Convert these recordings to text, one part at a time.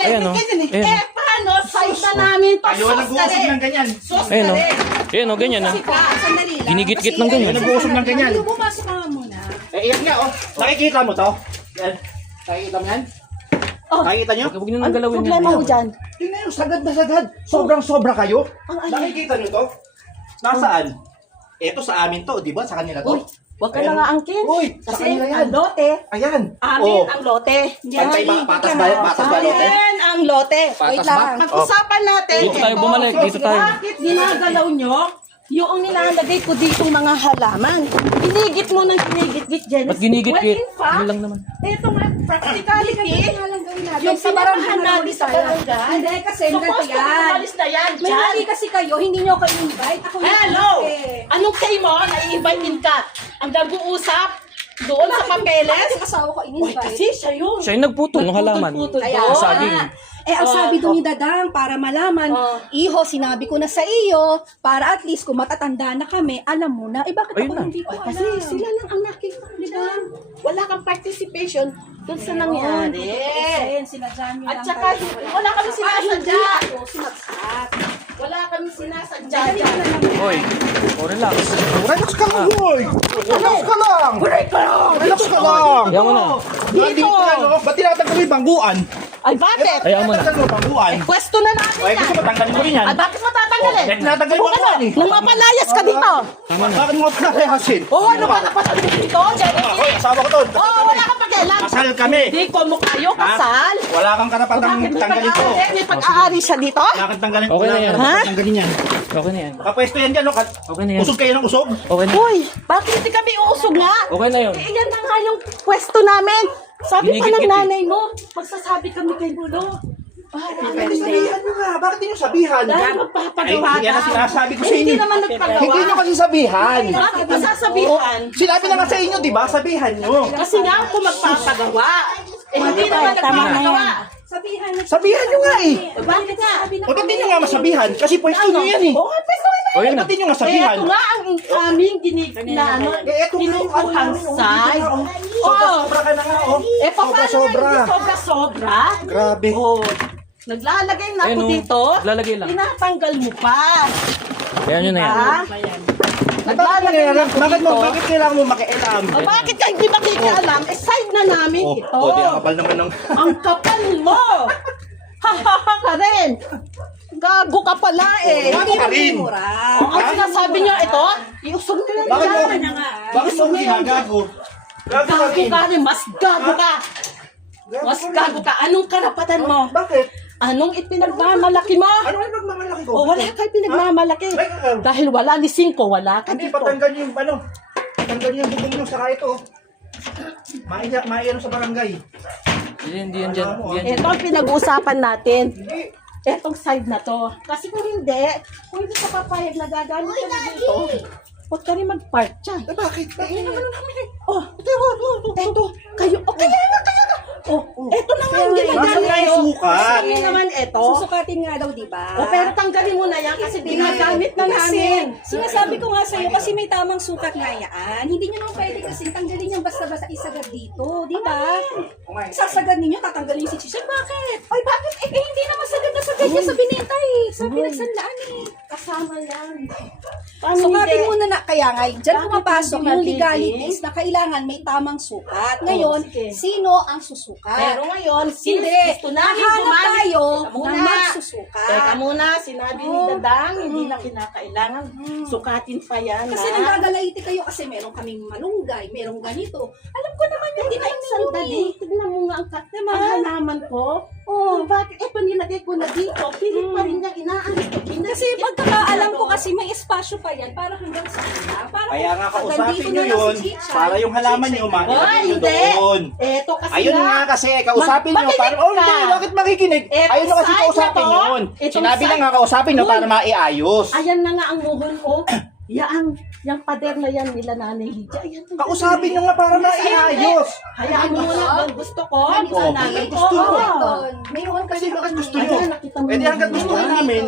Ayan o. Ayan. Paano? Size na namin to. Kayo nag-uusap ng ganyan. Ayan o. Ayan o, ganyan o. Sandali lang. Ginigit-git ng ganyan. Kayo nag-uusap ng ganyan. Bumasok ka muna. Iyan nga oh. Nakikita mo to? Yan. Nakikita mo yan? Nakikita nyo? Huwag nyo nang galawin yan. Problema mo dyan. Tingnan nyo, sagad na sagad. Sobrang sobra kayo. Nakikita nyo to? Nasaan? Ito sa amin to, di ba? Sa kanila to? Uy, huwag ka na nga angkin. Uy, sa Kasi kanila yan. ang lote. Ayan. Amin ang lote. Pantay ba? Patas ba? Patas ba lote? Amin ang lote. Patas Wait lang. ba? Pag-usapan natin. Dito tayo ito. bumalik, dito tayo. Bakit ginagalaw nyo yung nilalagay ko ditong mga halaman? Ginigit mo ng ginigit-git, Janice. Ba't ginigit-git? Well, in fact, Ano lang naman. ito nga, practicality. Yung Yung sinamahan natin sa barangay. Hindi kasi ganito Supposed to yan. umalis na yan, May dyan. mali kasi kayo, hindi nyo kayo invite. Ako yung Hello! invite. Anong kay mo? Nai-invite din ka. Ang nag-uusap doon sa papeles. Yung asawa ko Uy, in-invite. kasi siya yun. Siya yung nagputol ng halaman. Nagputol-putol Kaya doon. saging. ang sabi doon ni Dadang, para malaman, iho, sinabi ko na sa iyo, para at least kung matatanda na kami, alam mo na, bakit Ayun ako na. hindi ko alam? Kasi sila lang ang nakita, di ba? Wala kang participation doon sa nangyari. Ayun, sila dyan yun At lang saka, tayo. wala kami sinasadya. Ako, sinaksak. Wala kami sinasadya. Dali ka na lang. Hoy, relax. Relax ka lang, boy! Relax ka lang! Relax ka lang! Yan mo na. Dito! Ba't tinatanggal mo yung bangguan? Ay, bakit? Ayaw mo na. Tinatanggal mo yung bangguan? Pwesto na natin Ay, yan. gusto mo tanggalin mo rin yan? Ay, bakit matatanggalin? Eh, tinatanggal mo bangguan eh. Nang mapalayas ka dito. Tama na. Bakit mo pinahayasin? Oo, ano ka napasal dito, Jenny? Hoy, asawa ko to. Oo, wala kang pakialam. Kasal kami. Di ko mo kayo kasal. Wala kang karapatang Bakit may tanggalin to. pag-aari? May pag-aari siya dito? Wala kang tanggalin. Okay na wala yan. kang karapatang tanggalin yan. Okay na yan. Kapwesto yan dyan, no? Okay na yan. Usog kayo ng usog. Okay na. Uy, bakit hindi kami uusog nga? Okay na yun. Eh, yan na nga yung pwesto namin. Sabi pa ng Ginigit-git eh. nanay mo, magsasabi kami kay Bulo. Bakit sabihan nyo nga? Bakit hindi nyo sabihan? Dahil magpapagawa Ay, yan ang sinasabi ko sa Hindi inyo. naman nagpagawa. Hindi nyo kasi sabihan. Bakit masasabihan? Sinabi na nga sa inyo, di ba? Sabihan nyo. Kasi nga ako magpapagawa. Eh, hindi naman nagpapagawa. Sabihan Sabihan nyo nga eh. Bakit nga? O ba't di nyo nga masabihan? Kasi pwesto nyo yan eh. Oo, pwesto na. O yun na. Ba't di nyo nga Eh, sabihan? ito nga ang aming kinukuhang size. Sobra ka na nga, oh. Eh, paano nga Sobra. hindi sobra-sobra? Grabe. Oh, naglalagay na ako Ayun, oh. dito. Lalagay lang. Tinatanggal mo pa. Kaya nyo na yan. Ha? Bakit kailangan mo makialam? O, bakit ka hindi makikialam? Eh, side na namin ito. di ang kapal naman ng... Ang kapal mo! Ha ka rin! Gago ka pala eh! Gago ka rin! O, ang sinasabi niyo ito, iusog nyo lang Bakit mo? dyan. Bakit mo ginagago? Gago ka Gago rin. ka rin, mas gago ka! Mas gago ka! Anong karapatan mo? Bakit? Anong ipinagmamalaki mo? Ano yung nagmamalaki ko? O, wala kayo pinagmamalaki. Ha? Dahil wala ni Cinco, wala ka Hindi, dito. patanggal niyo yung ano. Patanggal niyo yung bubong niyo sa ito. Maiyak sa barangay. Hindi yan dyan. Hindi yan dyan. Ito ang pinag-uusapan natin. Hindi. Etong side na to. Kasi kung hindi ka papayag na gagamit ka na dito, huwag ka rin mag-park dyan. Bakit? Bakit naman kami? Oh, eto, kayo, okay na, kayo na. Oh, eto na nga yung Nasaan ginagamit nga nyo. yung sukat? Sabi naman eto. Susukatin nga daw, di ba? Oh, pero tanggalin mo na yan kasi ginagamit na namin. Sinasabi ko nga sa'yo kasi may tamang sukat nga yan. Hindi nyo naman pwede kasi tanggalin yung basta-basta isagad dito, di ba? Sasagad ninyo, tatanggalin si Chisel. Bakit? Ay, bakit? Eh, Hindi naman sagad na sagad niya sa binenta eh. Sa pinagsanlaan eh. kasama yan. Sukatin mo na kaya nga, dyan Bakit pumapasok hindi yung mabibig? legalities na kailangan may tamang sukat. Ngayon, sige. sino ang susukat? Pero ngayon, since Hindi. gusto namin Hahanap gumamit. tayo Teka na muna. magsusukat. Teka muna, sinabi ni Dadang, hindi na kinakailangan. Sukatin pa yan. Kasi ha? nanggagalaiti kayo kasi meron kaming malunggay, merong ganito. Alam ko naman yung Hindi na dinain isang dali. Tignan mo nga ang Diba? ang halaman ko. Oh, bakit? Eto nilagay ko na dito. Pilit pa rin niyang inaalis ko. Kasi pagkakaalam ko kasi may espasyo pa yan para hanggang sa kanila. Para Kaya nga pag kausapin nandito nyo na lang yun, si Chichay, para yung halaman nyo, Oh, mailagay nyo hindi. doon. Eto kasi Ayun nga kasi, kausapin nyo, para, makinig ka. hindi, bakit makikinig? Eto Ayun na kasi side kausapin na to, yun. itong Sinabi na side- nga kausapin nyo Uy. para maiayos. Ayan na nga ang muhon ko. Yung pader na yan nila Nanay Lydia. Ayan. Kausapin nyo nga para maiayos. Hayaan mo muna. Ang gusto ko. Ganito Oh, namin. gusto nyo. Mayroon kasi Bakit gusto Ayan, nyo? nakita mo Pwede yung hanggat gusto video. namin.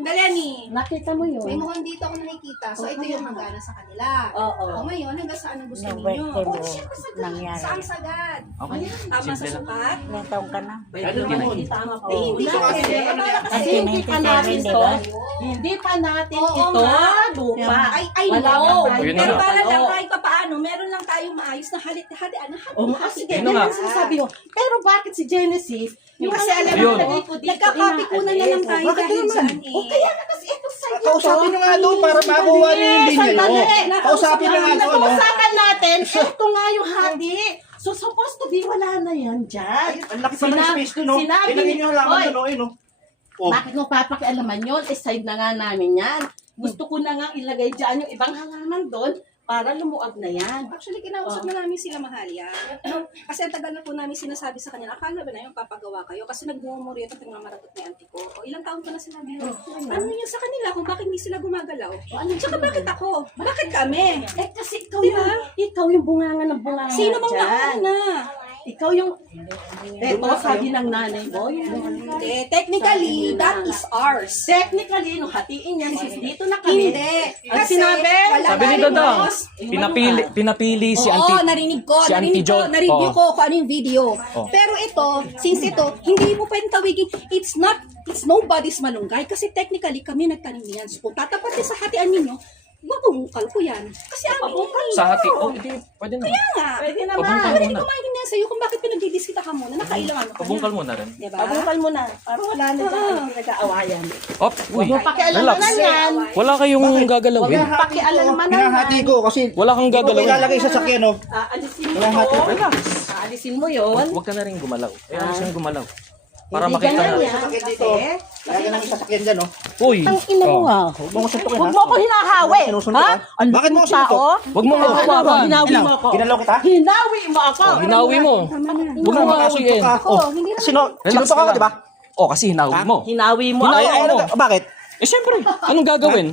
Galeni, Nakita mo may yun? mukhang dito ako nakikita. So, ito yung hangganan sa kanila. Oo. O ngayon, hanggang saan ang gusto Nung ninyo? birthday mo, Oh, syempre sagad. nangyari. Saan sagad? Okay. Tama sa Simple lang. sukat? Ilang taong ka na? Ano naman? Tama ko. Eh, hindi Gusto kasi. kasi, ano yan? Kasi hindi pa natin 1997, to. diba? Hindi pa natin Oo ito nga. lupa. I Wala know. pa tayo. Yun na Pero nga. para lang Oo. kahit pa paano, meron lang tayong maayos na Oo nga, sige, Yun na nga. ganyan sinasabi ko. Pero bakit si Genesis, yung Kasi alam Yun. mo, nagkakapi ko na lang tayo Bakit dahil naman? dyan eh. O kaya nga kasi ito sa inyo. Kausapin nyo nga doon para makuha niyo yung linya nyo. Sandali. Kausapin nyo nga doon. oh. Nag-uusapan natin, ito nga yung hati. So, supposed to be, wala na yan dyan. Ang laki pa ng space doon, no? Sinabi Ilagay nyo lang Hoy, doon, no? Ayun, no? Oh. Bakit mo papakialaman yun? Eh, side na nga namin yan. Gusto ko na nga ilagay dyan yung ibang halaman doon para lumuag na yan. Actually, kinausap na namin sila Mahalia. Kasi ang tagal na po namin sinasabi sa kanila, akala ba na yung papagawa kayo? Kasi nagmumuri at nagmamaratot ni auntie ko. O ilang taon ko na sinabi yun. Ano yun sa kanila kung bakit hindi sila gumagalaw? Tsaka bakit ako? Bakit kami? Eh, kasi ikaw, Diba? ikaw yung bunganga ng bunganga Sino bang dyan. nauna? Ikaw yung... Eto, sabi ng nanay mo. Hindi. Technically, that is ours. Technically, nung hatiin yan, sis, dito na kami. Hindi. Ang Kasi sinabi? wala Sabi ni tayong Dada, boss. pinapili si Oo, Auntie. narinig ko. si Auntie Narinig ko. Jo. Na-review Oo. ko kung ano yung video. Oh. Pero ito, since ito, hindi mo pwedeng tawigin, it's nobody's malunggay. Kasi technically, kami nagtanim niyan. So, kung tatapatin sa hatian ninyo, mabubukal ko yan. Kasi Pabukal Sa hati. Oh, hindi. Pwede na. Kaya nga. Pwede Pabungkal naman. Pero hindi muna. ko maintindihan sa'yo kung bakit pinagdidiskita ka muna. Nakailangan mo ka Pabungkal na. mo na rin. Diba? Pabukal mo na. Para wala na dyan ang pinag-aawayan. Op, uy. Huwag mo pakialaman Relax. yan. Wala kayong gagalawin. Pakialaman na Hinahati ko kasi Wala kang hindi ko gagalawin. ilalagay sa sakyan, no? Aalisin mo Hinahati ko. yun. Aalisin mo yun. Huwag ka na rin gumalaw. Ayaw siyang gumalaw. Para Hindi makita ganyan na. yan. Sakyan dito. Kaya ka nang sasakyan dyan, no? Uy. Ang ina mo Oh. nga. Huwag mo ko suntukin, Huwag ha? mo ako hinahawi. Sinusunod Ha? ka? Ang Bakit mo ako lupit tao? sinusunod? Huwag mo hawakan. Hinawi mo ako. Ginalaw kita? Hinawi mo ako. Hinawi mo. Huwag mo hawakin. ka. Oo, Oh, hindi na. sinuto ka, di ba? Oh, kasi hinawi mo. Hinawi mo Hinawi ako. mo. Bakit? Eh, syempre. Anong gagawin?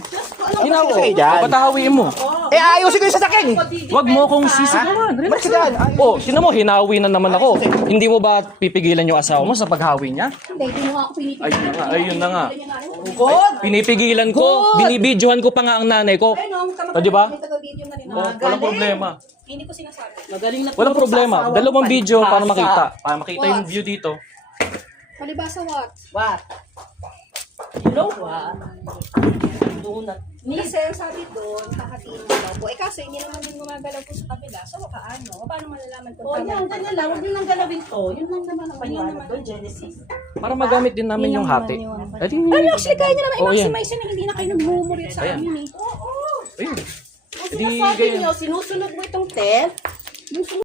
Hinawi Sige dyan. Ba't hawiin mo? Eh, ayusin ko yung sasakyan, eh. Huwag mo akong sisigawan. Balik ka dyan. Oh, sino mo, hinawi na naman ako. Hindi mo ba pipigilan yung asawa mo sa paghawi niya? Hindi, hindi mo nga ako pinipigilan. Ayun na nga, ayun na nga. God. Pinipigilan ko, binibidyohan ko pa nga ang nanay ko. Ay, no, O, di ba? May taga-video na rin. Oh, walang problema. Hindi ko sinasabi. Magaling na Walang turo sa problema. asawa Dalawang mo, video para palibhasa. makita. Para makita yung view dito. Palibasa what? What? You know what? Donut. Kasi ang sabi doon, hahatiin mo daw po. Eh kasi hindi naman din gumagalaw po sa kabila. So paano? Paano malalaman kung O yan, ganyan lang. Huwag nyo nang galawin to. Yun lang naman ang Yun maliwanag naman. doon, Genesis. Para magamit din namin yung hati. Pero actually, kaya nyo naman Oh, yan. i-maximize yun na hindi na kayo nagmumurit sa Ayan. amin eh. Oo. Ayun. Kung Di sinasabi ganyan. nyo, sinusunod mo itong 10, yung